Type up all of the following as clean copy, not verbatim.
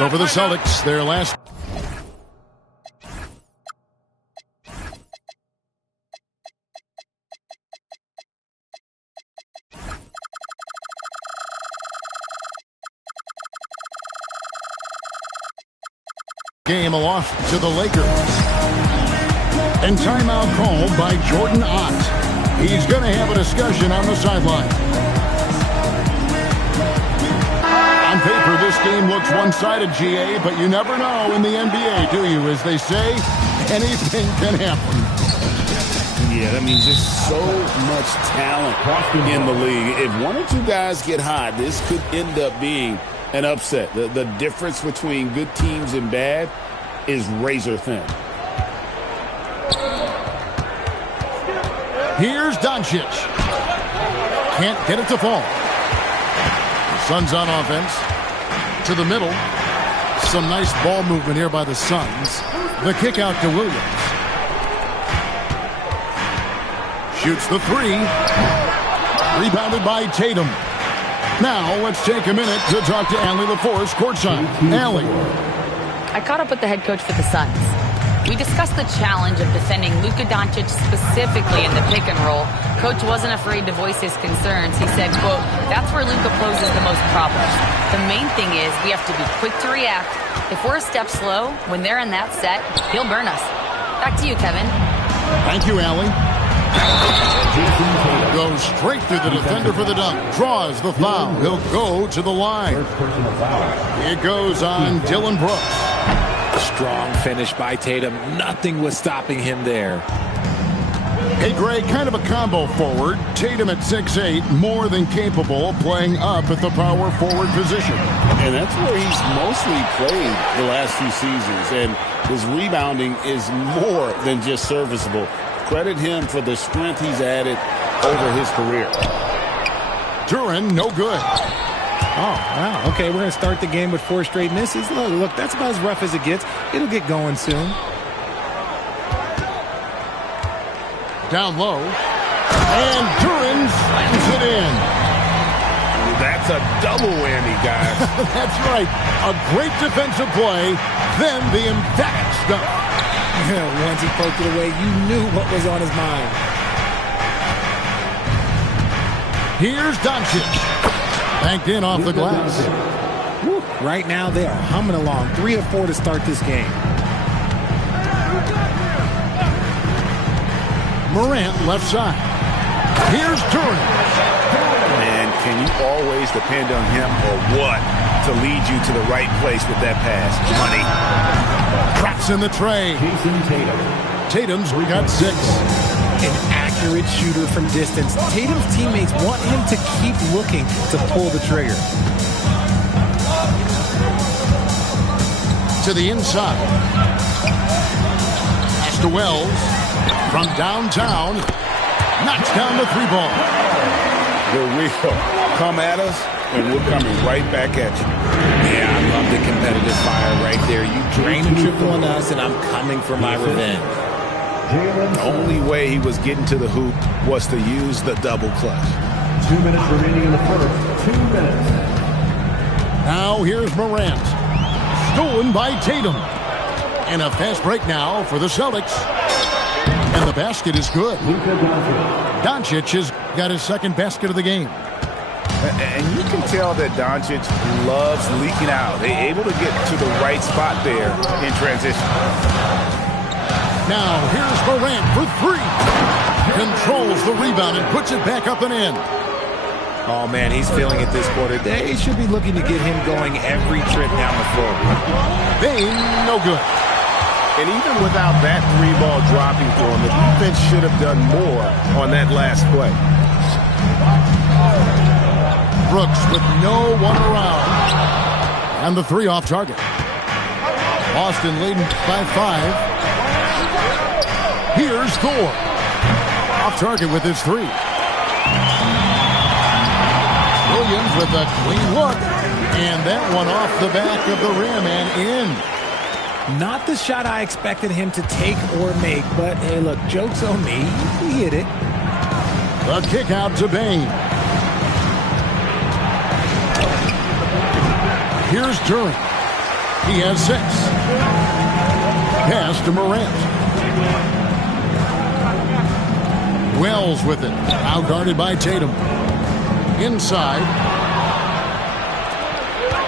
So for the Celtics, their last game, a loss to the Lakers. And timeout called by Jordan Ott. He's going to have a discussion on the sideline. On paper, this game looks one-sided, GA, but you never know in the NBA, do you? As they say, anything can happen. Yeah, that means there's so much talent in the league. If one or two guys get hot, this could end up being an upset. The difference between good teams and bad is razor thin. Here's Doncic. Can't get it to fall. The Suns on offense. To the middle. Some nice ball movement here by the Suns. The kick out to Williams. Shoots the three. Rebounded by Tatum. Now let's take a minute to talk to Allie LaForce courtside. Allie. I caught up with the head coach for the Suns. We discussed the challenge of defending Luka Doncic specifically in the pick and roll. Coach wasn't afraid to voice his concerns. He said, quote, that's where Luka poses the most problems. The main thing is we have to be quick to react. If we're a step slow, when they're in that set, he'll burn us. Back to you, Kevin. Thank you, Allie. Goes straight through the defender for the dunk. Draws the foul. He'll go to the line. It goes on Dylan Brooks. Strong finish by Tatum. Nothing was stopping him there. Hey, Greg, kind of a combo forward. Tatum at 6'8", more than capable of playing up at the power forward position. And that's where he's mostly played the last few seasons. And his rebounding is more than just serviceable. Credit him for the strength he's added over his career. Duren, no good. Oh, wow. Okay, we're going to start the game with 4 straight misses. Look, that's about as rough as it gets. It'll get going soon. Down low. And Duren slams it in. That's a double whammy, guys. That's right. A great defensive play, then the emphatic stuff. Once he poked it away, you knew what was on his mind. Here's Doncic. Banked in off the glass. Woo. Right now, they are humming along. 3 of 4 to start this game. Morant left side. Here's Duren. Man, can you always depend on him or what to lead you to the right place with that pass? Money. Drops in the tray. Tatum's got 6. An accurate shooter from distance. Tatum's teammates want him to keep looking to pull the trigger. To the inside. Pass to Wells. From downtown. Knocks down the 3-ball. Here we go. Come at us, and we're coming right back at you. Yeah, I love the competitive fire right there. You drain a triple on us, and I'm coming for my revenge. The only way he was getting to the hoop was to use the double clutch. 2 minutes remaining in the first. 2 minutes. Now here's Morant. Stolen by Tatum. And a fast break now for the Celtics. And the basket is good. Doncic has got his second basket of the game. And you can tell that Doncic loves leaking out. They're able to get to the right spot there in transition. Now, here's Morant for 3. Controls the rebound and puts it back up and in. Oh, man, he's feeling it this quarter. They should be looking to get him going every trip down the floor. Bane, no good. And even without that 3-ball dropping for him, the defense should have done more on that last play. Brooks with no one around. And the 3 off target. Boston leading by 5. Here's Thor. Off target with his 3. Williams with a clean look. And that one off the back of the rim and in. Not the shot I expected him to take or make, but hey, look, joke's on me. He hit it. The kick out to Bane. Here's Duren. He has 6. Pass to Morant. Wells with it. Now guarded by Tatum. Inside.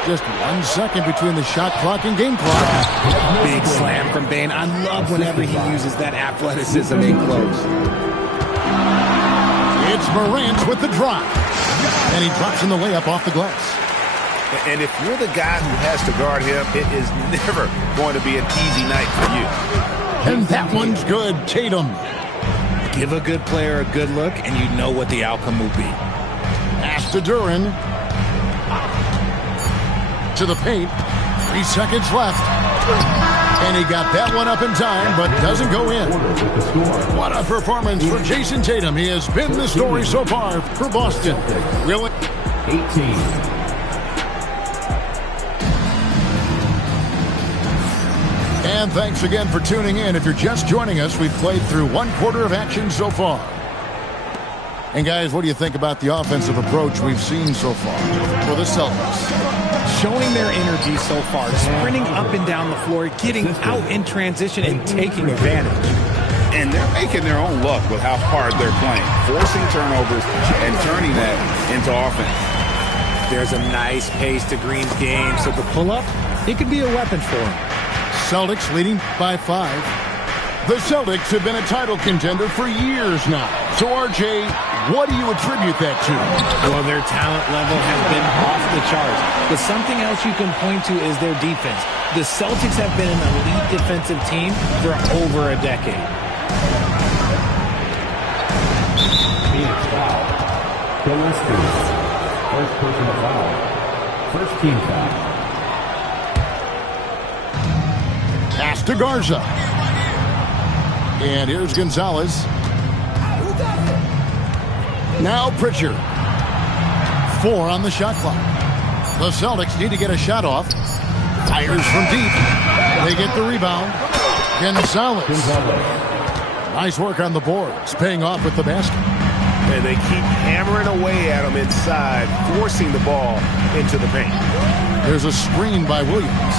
Just 1 second between the shot clock and game clock. Big slam from Bane. I love whenever he uses that athleticism in close. It's Morant with the drop. And he drops in the layup off the glass. And if you're the guy who has to guard him, it is never going to be an easy night for you. And that one's good. Tatum. Give a good player a good look, and you know what the outcome will be. Pass to Duran. To the paint. 3 seconds left. And he got that one up in time, but doesn't go in. What a performance for Jason Tatum. He has been the story so far for Boston. Really? 18. And thanks again for tuning in. If you're just joining us, we've played through 1/4 of action so far. And guys, what do you think about the offensive approach we've seen so far for the Celtics? Showing their energy so far, sprinting up and down the floor, getting out in transition and taking advantage. And they're making their own luck with how hard they're playing, forcing turnovers and turning that into offense. There's a nice pace to Green's game, so the pull-up, it could be a weapon for him. Celtics leading by 5. The Celtics have been a title contender for years now. So, RJ, what do you attribute that to? Well, their talent level has been off the charts. But something else you can point to is their defense. The Celtics have been an elite defensive team for over a decade. Phoenix foul. Gillespie. First personal foul. First team foul. Pass to Garza. And here's Gonzalez. Now Pritchard. 4 on the shot clock. The Celtics need to get a shot off. Fires from deep. They get the rebound. Gonzalez. Nice work on the boards. Paying off with the basket. And they keep hammering away at him inside, forcing the ball into the paint. There's a screen by Williams.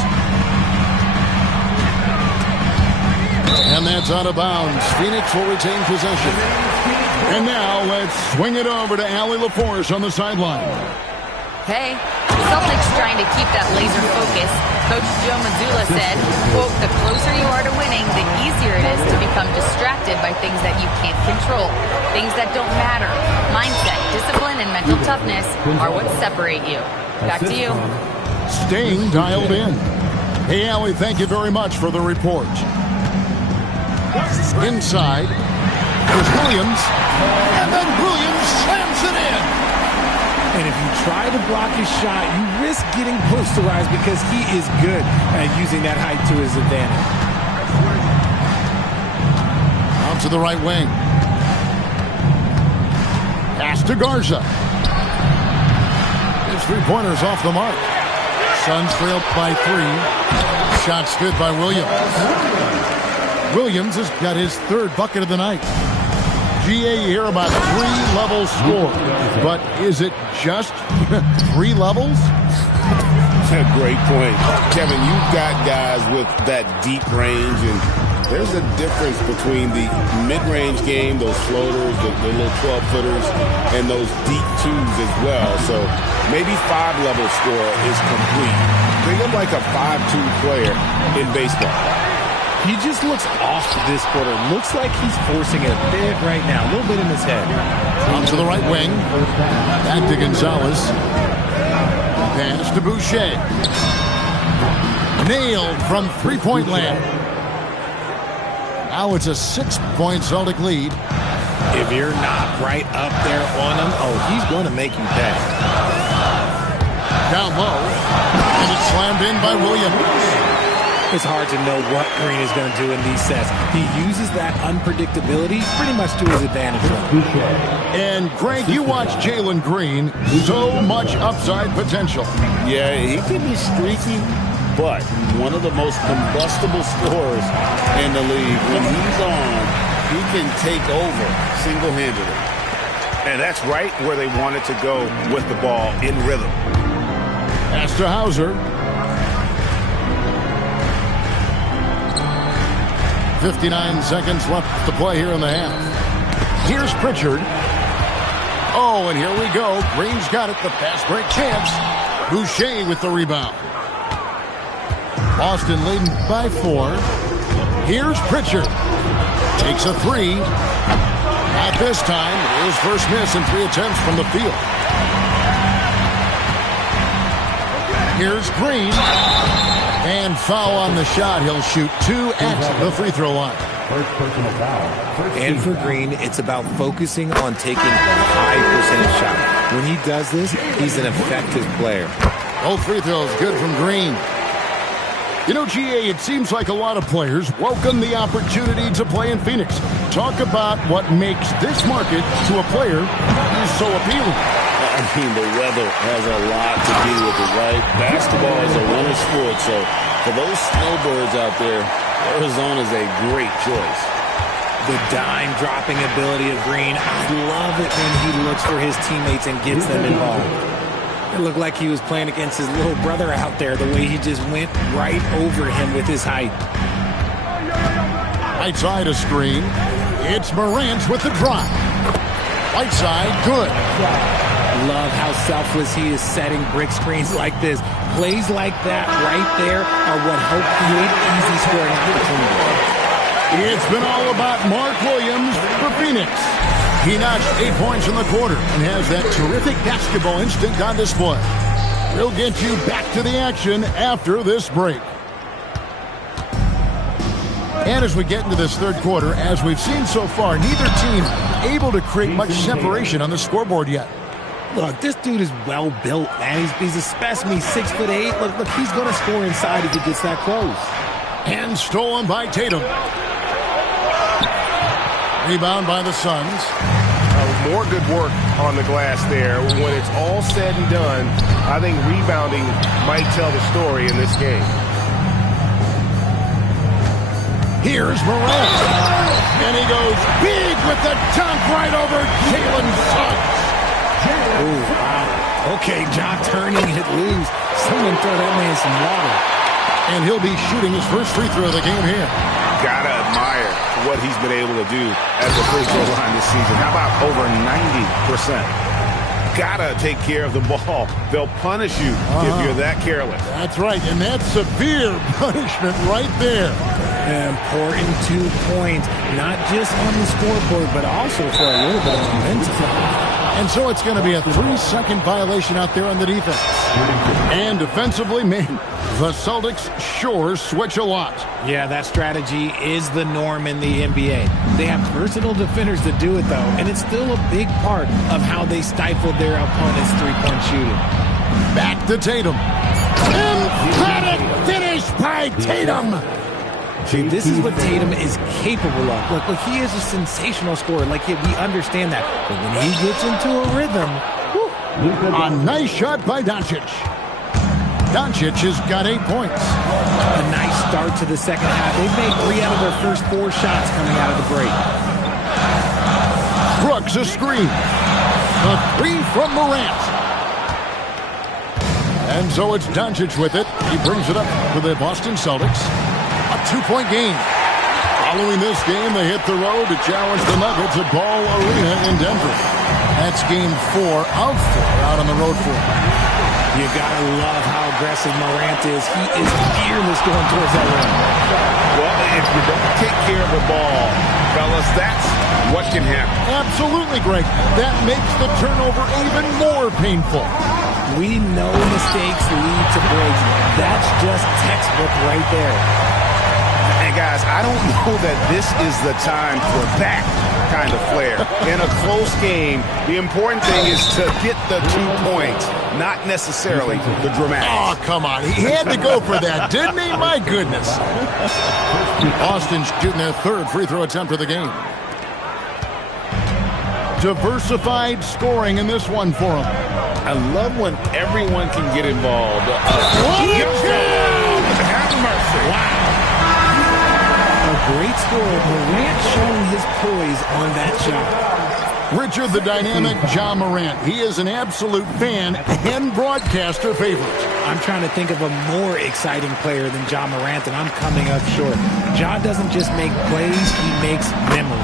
And that's out of bounds. Phoenix will retain possession. And now let's swing it over to Allie LaForce on the sideline. Hey, Celtics trying to keep that laser focus. Coach Joe Mazzulla said, quote, the closer you are to winning, the easier it is to become distracted by things that you can't control, things that don't matter. Mindset, discipline, and mental toughness are what separate you. Back to you. Staying dialed in. Hey, Allie, thank you very much for the report. Inside, there's Williams, and then Williams slams it in. And if you try to block his shot, you risk getting posterized because he is good at using that height to his advantage. Out to the right wing. Pass to Garza. His 3-pointers off the mark. Suns trailed by 3. Shots good by Williams. Williams has got his 3rd bucket of the night. GA here about 3 levels scored. But is it just 3 levels? That's a great point. Kevin, you've got guys with that deep range, and there's a difference between the mid-range game, those floaters, the little 12-footers, and those deep 2s as well. So maybe 5-level score is complete. Think of like a 5-2 player in baseball. He just looks off this quarter. Looks like he's forcing it a bit right now. A little bit in his head. On to the right wing. Back to Gonzalez. Pass to Boucher. Nailed from 3-point land. Now it's a 6-point Celtic lead. If you're not right up there on him, oh, he's going to make you pay. Down low. And it's slammed in by Williams. It's hard to know what Green is going to do in these sets. He uses that unpredictability pretty much to his advantage. And, Greg, you watch Jalen Green. So much upside potential. Yeah, he can be streaky, but one of the most combustible scorers in the league. When he's on, he can take over single-handedly. And that's right where they wanted to go with the ball in rhythm. Pass to Hauser. 59 seconds left to play here in the half. Here's Pritchard. Oh, and here we go. Green's got it. The fast break chance. Boucher with the rebound. Boston leading by 4. Here's Pritchard. Takes a 3. Not this time. His first miss in 3 attempts from the field. Here's Green. And foul on the shot. He'll shoot 2 at the free throw line. First personal foul. And for Green, it's about focusing on taking high percentage shots. When he does this, he's an effective player. Both free throws good from Green. You know, GA, it seems like a lot of players welcome the opportunity to play in Phoenix. Talk about what makes this market to a player is so appealing. I mean, the weather has a lot to do with it, right? Basketball is a winter sport, so for those snowbirds out there, Arizona's a great choice. The dime-dropping ability of Green. I love it when he looks for his teammates and gets them involved. It looked like he was playing against his little brother out there, the way he just went right over him with his height. Right side of screen. It's Morant with the drive. Right side, good. Love how selfless he is setting brick screens like this. Plays like that right there are what help create easy scoring opportunities. It's been all about Mark Williams for Phoenix. He notched 8 points in the quarter and has that terrific basketball instinct on display. We'll get you back to the action after this break. And as we get into this third quarter, as we've seen so far, neither team able to create much separation on the scoreboard yet. Look, this dude is well built, man. He's a specimen. He's 6'8". Look, he's going to score inside if he gets that close. And stolen by Tatum. Rebound by the Suns. More good work on the glass there. When it's all said and done, I think rebounding might tell the story in this game. Here's Morant. And he goes big with the dunk right over Jalen Suggs. Oh, wow. Okay, John turning it loose. Someone throw that man some water. And he'll be shooting his first free throw of the game here. Gotta admire what he's been able to do at the free throw line this season. How about over 90%? Gotta take care of the ball. They'll punish you if you're that careless. That's right, and that's severe punishment right there. An important 2 points, not just on the scoreboard, but also for a little bit of momentum. And so it's going to be a 3-second violation out there on the defense. And defensively, man, the Celtics sure switch a lot. Yeah, that strategy is the norm in the NBA. They have versatile defenders to do it, though, and it's still a big part of how they stifled their opponent's three-point shooting. Back to Tatum. Emphatic finish by Tatum. See, this is what Tatum is capable of. Look, he is a sensational scorer. Like, we understand that. But when he gets into a rhythm, a nice shot by Doncic. Doncic has got 8 points. A nice start to the second half. They've made 3 out of their first 4 shots coming out of the break. Brooks a screen. A 3 from Morant. And so it's Doncic with it. He brings it up for the Boston Celtics. A 2-point game. Following this game, they hit the road to challenge the Nuggets at Ball Arena in Denver. That's game 4 of 4 out on the road for them. You gotta love how aggressive Morant is. He is fearless going towards that rim. Well, if you don't take care of the ball, fellas, that's what can happen. Absolutely, Greg. That makes the turnover even more painful. We know mistakes lead to breaks. That's just textbook right there. And guys, I don't know that this is the time for that kind of flair. In a close game, the important thing is to get the 2 points, not necessarily the dramatics. Oh, come on. He had to go for that, didn't he? My goodness. Boston's shooting their 3rd free throw attempt of the game. Diversified scoring in this one for him. I love when everyone can get involved. Have mercy. Wow. A great score. Morant showing his poise on that shot. Richard, the dynamic Ja Morant. He is an absolute fan and broadcaster favorite. I'm trying to think of a more exciting player than Ja Morant, and I'm coming up short. Ja doesn't just make plays, he makes memories.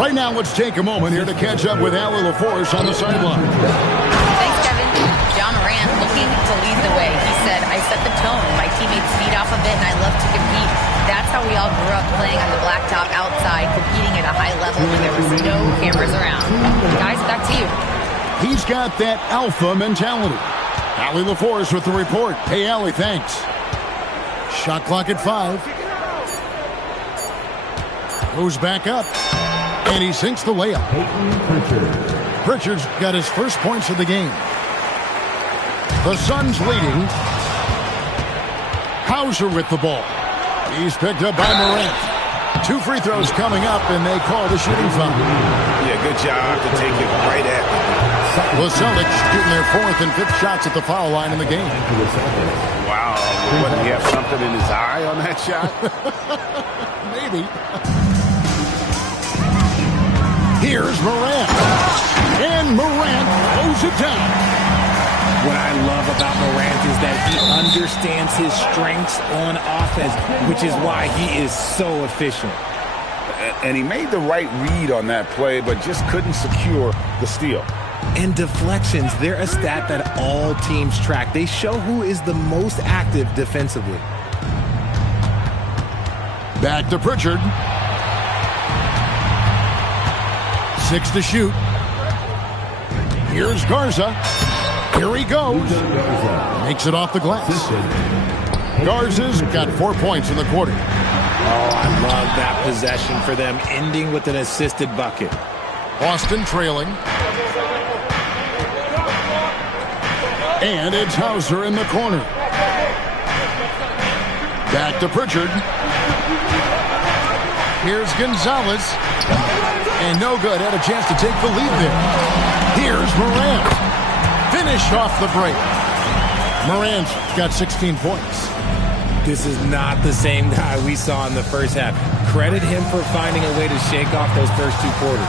Right now, let's take a moment here to catch up with Allie LaForce on the sideline. Thanks, Kevin. Ja Morant looking to lead the way. He said, I set the tone. My teammates feed off of it, and I love to compete. That's how we all grew up, playing on the blacktop outside, competing at a high level when there was no cameras around. Guys, back to you. He's got that alpha mentality. Allie LaForce with the report. Hey, Allie, thanks. Shot clock at 5. Goes back up. And he sinks the layup. Pritchard's got his first points of the game. The Suns leading. Hauser with the ball. He's picked up by Morant. 2 free throws coming up, and they call the shooting foul. Yeah, good job to take it right at them. The Celtics shooting their 4th and 5th shots at the foul line in the game. Wow. What, did he have something in his eye on that shot? Maybe. Here's Morant. And Morant throws it down. What I love about Morant is that he understands his strengths on offense, which is why he is so efficient. And he made the right read on that play, but just couldn't secure the steal. And deflections, they're a stat that all teams track. They show who is the most active defensively. Back to Pritchard. 6 to shoot. Here's Garza. Here he goes. Makes it off the glass. Garza's got 4 points in the quarter. Oh, I love that possession for them, ending with an assisted bucket. Boston trailing. And it's Hauser in the corner. Back to Pritchard. Here's Gonzalez. And no good. Had a chance to take the lead there. Here's Morant. Finished off the break. Morant's got 16 points. This is not the same guy we saw in the first half. Credit him for finding a way to shake off those first 2 quarters.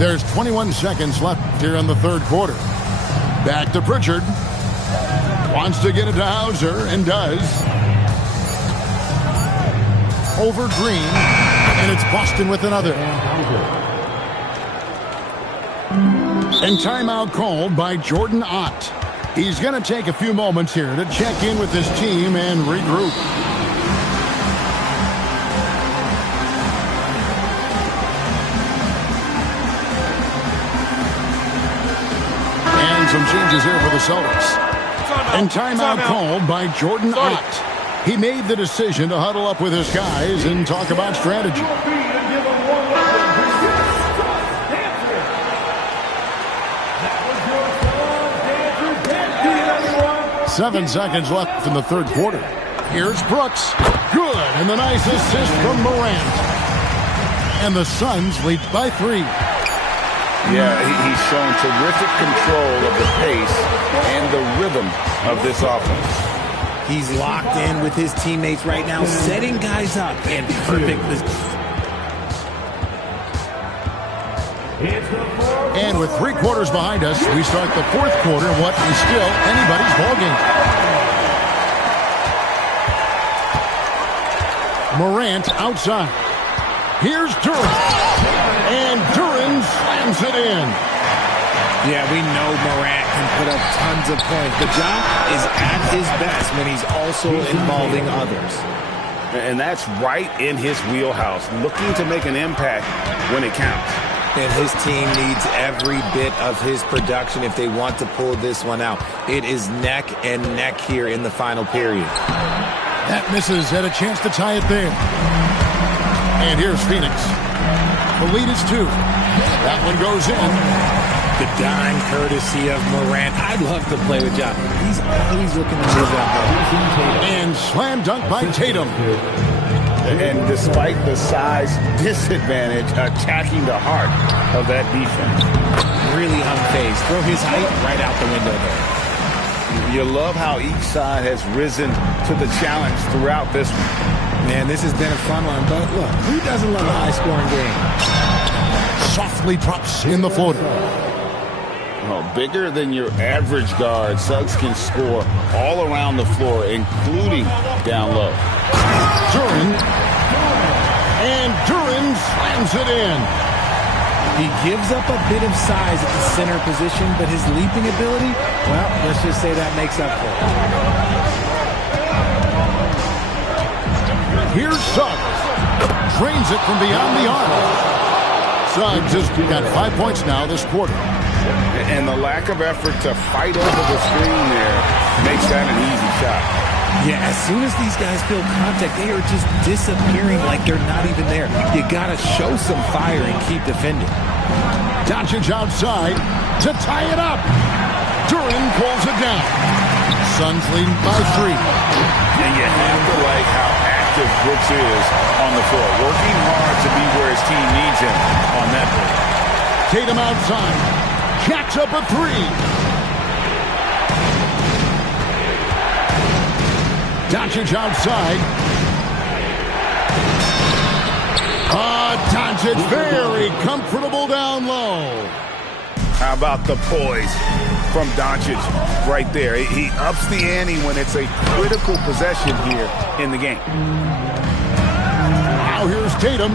There's 21 seconds left here in the 3rd quarter. Back to Pritchard. Wants to get it to Hauser, and does. Over Green, and it's Boston with another. And timeout called by Jordan Ott. He's going to take a few moments here to check in with his team and regroup. And some changes here for the Celtics. And timeout called by Jordan Ott. He made the decision to huddle up with his guys and talk about strategy. 7 seconds left in the 3rd quarter. Here's Brooks. Good, and the nice assist from Morant. And the Suns lead by 3. Yeah, he's shown terrific control of the pace and the rhythm of this offense. He's locked in with his teammates right now, setting guys up in perfect position. And with 3 quarters behind us, we start the 4th quarter, what is still anybody's ballgame. Morant outside. Here's Duran. And Duran slams it in. Yeah, we know Morant can put up tons of points, but Ja is at his best when he's also involving others. And that's right in his wheelhouse, looking to make an impact when it counts. And his team needs every bit of his production if they want to pull this one out. It is neck and neck here in the final period. That misses. Had a chance to tie it there. And here's Phoenix. The lead is 2. That one goes in. The dime courtesy of Morant. I'd love to play with Ja. He's always looking to move that ball. And slam dunk by Tatum. And despite the size disadvantage, attacking the heart of that defense. Really unfazed. Throw his height right out the window there. You love how each side has risen to the challenge throughout this one. Man, this has been a fun one, but look, who doesn't love a high-scoring game? Softly drops in the floater. Oh, bigger than your average guard, Suggs can score all around the floor, including down low. Duran. And Duran slams it in. He gives up a bit of size at the center position, but his leaping ability, well, let's just say that makes up for it. Here's Suggs. Drains it from beyond the arc. Suggs has got 5 points now this quarter. And the lack of effort to fight over the screen there makes that an easy shot. Yeah, as soon as these guys feel contact, they are just disappearing like they're not even there. You got to show some fire and keep defending. Doncic outside to tie it up. Duran pulls it down. Suns leading by 3. And you have to like how active Brooks is on the floor, working hard to be where his team needs him on that play. Tatum outside. Jacks up a 3. Doncic outside. Doncic very comfortable down low. How about the poise from Doncic right there? He ups the ante when it's a critical possession here in the game. Now here's Tatum.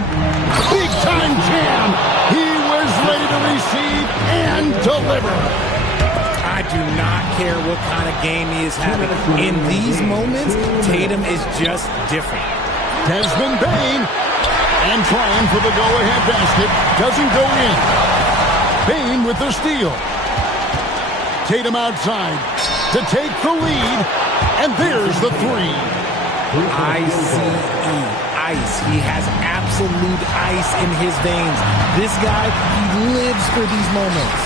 Big time jam. He was ready to receive and deliver. I do not care what kind of game he is having. In these moments, Tatum is just different. Desmond Bane. And trying for the go-ahead basket. Doesn't go in. Bane with the steal. Tatum outside to take the lead. And there's the 3. I-C-E. Ice. He has absolute ice in his veins. This guy, he lives for these moments.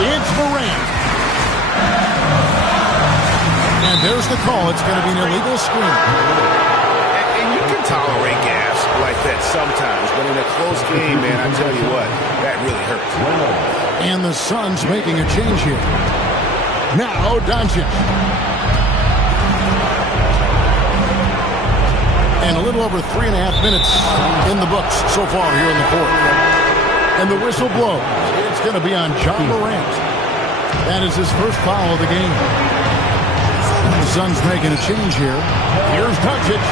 It's Morant. And there's the call. It's going to be an illegal screen. And you can tolerate gas like that sometimes, but in a close game, man, I tell you what, that really hurts. And the Suns making a change here. Now Doncic. And a little over 3.5 minutes in the books so far here in the fourth. And the whistle blows. It's going to be on John Morant. That is his first foul of the game. The Suns making a change here. Here's Doncic.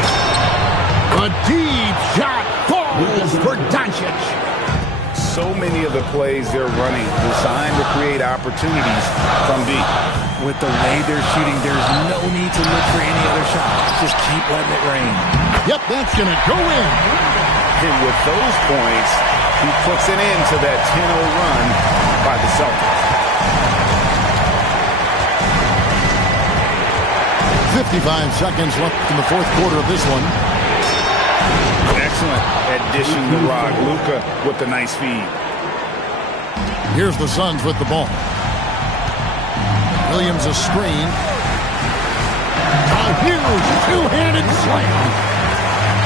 A deep shot falls for Doncic. So many of the plays they're running designed to create opportunities from deep. With the way they're shooting, there's no need to look for any other shot. Just keep letting it rain. Yep, that's going to go in. And with those points, he puts it into that 10-0 run by the Celtics. 55 seconds left in the fourth quarter of this one. Excellent addition to Rod. Luka with the nice feed. Here's the Suns with the ball. Williams a screen. A huge two-handed slam.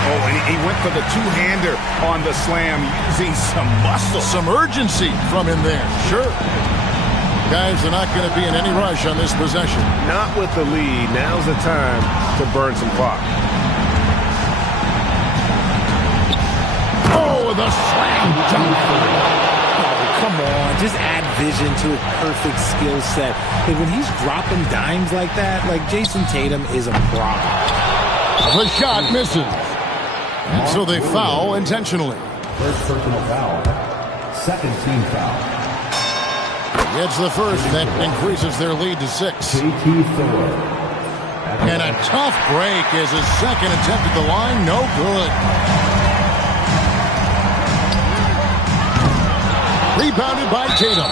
Oh, and he went for the two-hander on the slam using some muscle. Some urgency from him there. Sure. Guys are not going to be in any rush on this possession. Not with the lead. Now's the time to burn some clock. Oh, the slam dunk. Oh, come on. Just add vision to a perfect skill set. Hey, when he's dropping dimes like that, like Jason Tatum is a problem. The shot misses. And so they foul intentionally. First personal foul. Second team foul. It's the first that increases their lead to 6. And a tough break as his second attempt at the line. No good. Rebounded by Tatum.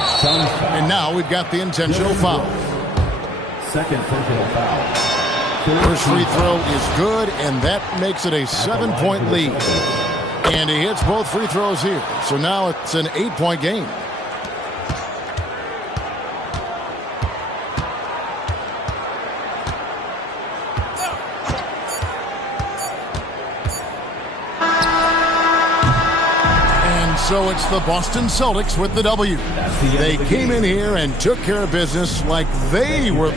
And now we've got the intentional foul. Second personal foul. First free throw is good, and that makes it a 7-point lead. And he hits both free throws here. So now it's an 8-point game. So it's the Boston Celtics with the W. They came in here and took care of business like they were